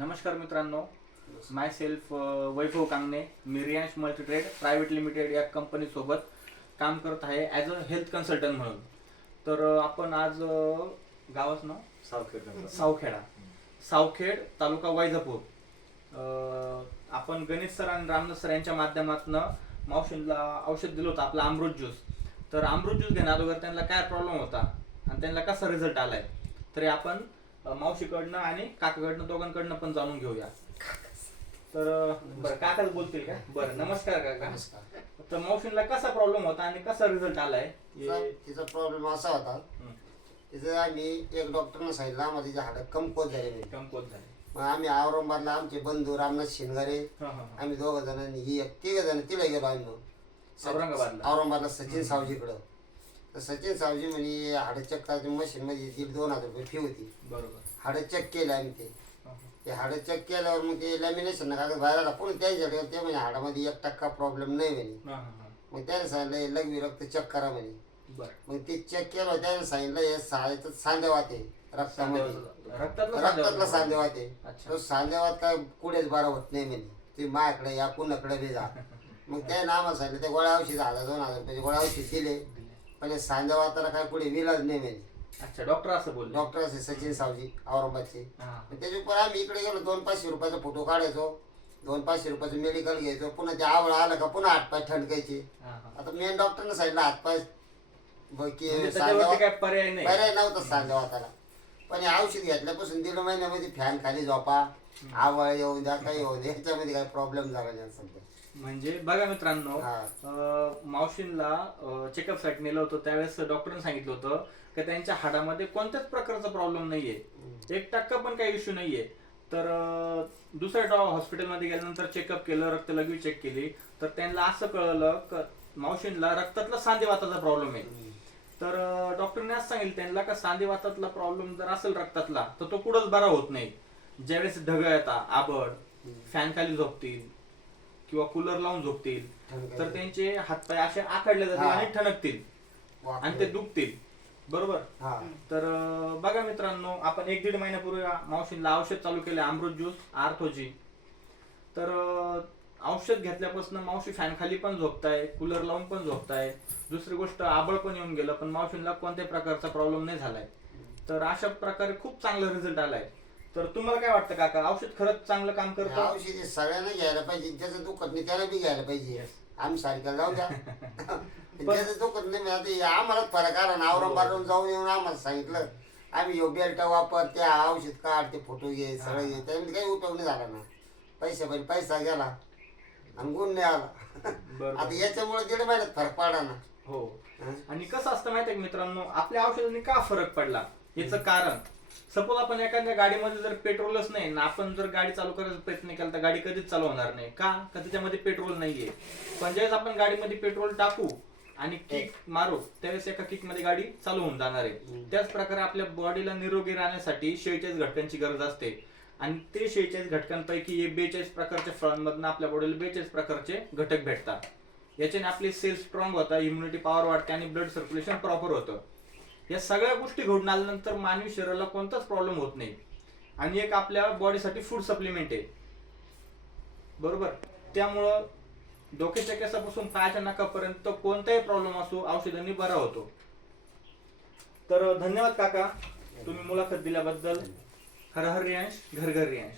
नमस्कार मित्रांनो. Myself Vaibhav Kangane. मी रियांश मल्टीट्रेड प्रायव्हेट लिमिटेड या कंपनीसोबत काम करत आहे ॲज अ हेल्थ कन्सल्टंट म्हणून. तर आपण आज गावाचं नाव? सावखेड सावखेडा. सावखेड तालुका वैजापूर. आपण गणेश सर आणि रामदास सर यांच्या माध्यमातून मावशींना औषध दिलं होतं आपला अमृत ज्यूस. तर अमृत ज्यूस घेण्या अगोदर त्यांना काय प्रॉब्लेम होता? आणि त्यांना कसा रिझल्ट आलाय? तरी आपण मावशीकडनं आणि काकाकडनं दोघांकडनं पण जाणून घेऊया. तर बरं काकाच बोलतील का? बरं नमस्कार काका. नमस्कार. तर मावशींना कसा प्रॉब्लेम होता आणि कसा रिझल्ट आलाय? तिचा प्रॉब्लेम असा होता तिचं आम्ही एक डॉक्टरनं सांगितलं आम्हाला तिचे हाडं कमकोत झाले नाही. कमकुवत झाले. मग आम्ही औरंगाबादला आमचे बंधू रामनाथ शिंगारे. आम्ही दोघं जण ही एक तिघ जण तिला गेलो आम्ही. औरंगाबादला? औरंगाबादला सचिन सावजीकडं. तर सचिन सावजी म्हणे हाडं चेक करायच्या मशीन मध्ये दीड दोन हजार रुपये फी होती. बरोबर. हाडं चेक केलं आम्ही ते. ते हाडं चेक केल्यावर मग ते लॅमिनेशन कागद बाहेर आला. पुढे त्यांच्याकडे ते म्हणे हाडामध्ये एक टक्का प्रॉब्लेम नाही म्हणे. हा, हा, हा. मग त्याने सांगितलं लघवी रक्त चेक करा म्हणे. बरं. मग ते चेक केलं त्याने सांगितलं हे सायचं सांधेवात आहे रक्तामध्ये. रक्तातलं रक्तातला आहे अच्छा. तो सांधेवात काय कुठेच बरा होत नाही म्हणे. तुम्ही माझ्याकडे या कुणाकडे बी जा. मग त्याने आम्हाला सांगितलं ते गोळ्या औषध हजार दोन हजार रुपयाचे गोळ्या औषध दिले. पण हे सांधेवाताला काय पुढे विलाज नाही म्हणे अच्छा डॉक्टर असं बोलले. डॉक्टर असे सचिन सावजी औरंगाबादचे. हा. मग त्याच्यावर आम्ही इकडे गेलो दोन पाचशे रुपयाचा फोटो काढायचो. दोन पाचशे रुपयाचं मेडिकल घ्यायचो. पुन्हा ते आवड आलं का पुन्हा हातपाय ठणकायचे. हा, हा. आता मेन डॉक्टरनं सांगितलं हातपाय म्हणजे की त्याच्यावरती काय पर्याय नाही. पर्याय नव्हता सांधेवाताला पण हे औषध घेतल्यापासून दीड महिन्यामध्ये फॅन खाली झोपा. आवळ येऊ द्या काही येऊ द्या. याच्यामध्ये काही प्रॉब्लेम झाला नाही सध्या. म्हणजे बघा मित्रांनो. अं, मावशींना चेकअपसाठी नेलं होतं त्यावेळेस डॉक्टरने सांगितलं होतं की त्यांच्या हाडामध्ये कोणत्याच प्रकारचा प्रॉब्लेम नाहीये. एक टक्का पण काही इश्यू नाहीये. तर अं, दुसऱ्या डॉ हॉस्पिटलमध्ये गेल्यानंतर चेकअप केलं रक्त लघवी चेक केली तर त्यांना असं कळलं क मावशींना रक्तातला सांधेवाताचा प्रॉब्लेम आहे. तर अं, डॉक्टरने असं सांगितलं त्यांना का सांधेवातातला प्रॉब्लेम जर असेल रक्तातला तर तो कुठंच बरा होत नाही. ज्यावेळेस ढग येतात आबड फॅन खाली झोपतील किंवा कूलर लावून झोपतील. तर त्यांचे हातपाय असे आखडले जातील हा. आणि ठणकतील. आणि ते दुखतील. बरोबर? हा. तर अं, बघा मित्रांनो आपण एक दीड महिन्यापूर्वी मावशींना औषध चालू केले अमृत ज्यूस आर्थोजी. तर अं, औषध घेतल्यापासून मावशी फॅन खाली पण झोपताय कूलर लावून पण झोपताय. दुसरी गोष्ट आबळ पण येऊन गेलं पण मावशींना कोणत्याही प्रकारचा प्रॉब्लेम नाही झालाय. तर अशा प्रकारे खूप चांगला रिझल्ट आलाय. तर तुम्हाला काय वाटतं काका? औषध खरंच चांगलं काम करतं? औषधी सगळ्यांना घ्यायला पाहिजे. ज्याचं दुखत नाही त्याला बी घ्यायला पाहिजे. आम्ही सारख्याला जाऊ द्या. ज्याचं दुखत नाही आता हे आम्हालाच फरक आला ना औरंगाबादहून जाऊन येऊन आम्हाला सांगितलं. आम्ही यो बेल्ट वापर त्या औषध काढ ते फोटो घे सगळं घे. त्यामध्ये काही उपयोग नाही झाला ना. पैसे पण पैसा गेला. आणि गुण नाही आला. आता याच्यामुळे दीड महिन्यात फरक पडला ना. हो? आणि कसं असतं माहितीये का मित्रांनो? आपल्या औषधांनी का फरक पडला? याचं कारण? सपोज आपण एखाद्या गाडीमध्ये जर पेट्रोलच नाही ना आपण जर गाडी चालू करायचा प्रयत्न केला तर गाडी कधीच चालू होणार नाही. का? तर त्याच्यामध्ये पेट्रोल नाहीये? पण ज्यावेळेस आपण गाडीमध्ये पेट्रोल टाकू आणि किक मारू त्यावेळेस एका किकमध्ये गाडी चालू होऊन जाणार आहे. त्याच प्रकारे आपल्या बॉडीला निरोगी राहण्यासाठी शेहेचाळीस घटकांची गरज असते. आणि ते शेहेचाळीस घटकांपैकी हे बेचाळीस प्रकारच्या फळांमधून आपल्या बॉडीला बेचाळीस प्रकारचे घटक भेटतात. याच्याने आपली सेल स्ट्रॉंग होतात इम्युनिटी पॉवर वाढते आणि ब्लड सर्क्युलेशन प्रॉपर होतं. या सगळ्या गोष्टी घडून आल्यानंतर मानवी शरीराला कोणताच प्रॉब्लेम होत नाही. आणि एक आपल्या बॉडीसाठी फूड सप्लिमेंट आहे. बरोबर? त्यामुळं डोक्याच्या केसापासून पायाच्या नाकापर्यंत कोणताही प्रॉब्लेम असो औषधांनी बरा होतो. तर धन्यवाद काका. तुम्ही मुलाखत दिल्याबद्दल. हर हर रियांश घर घर रियांश.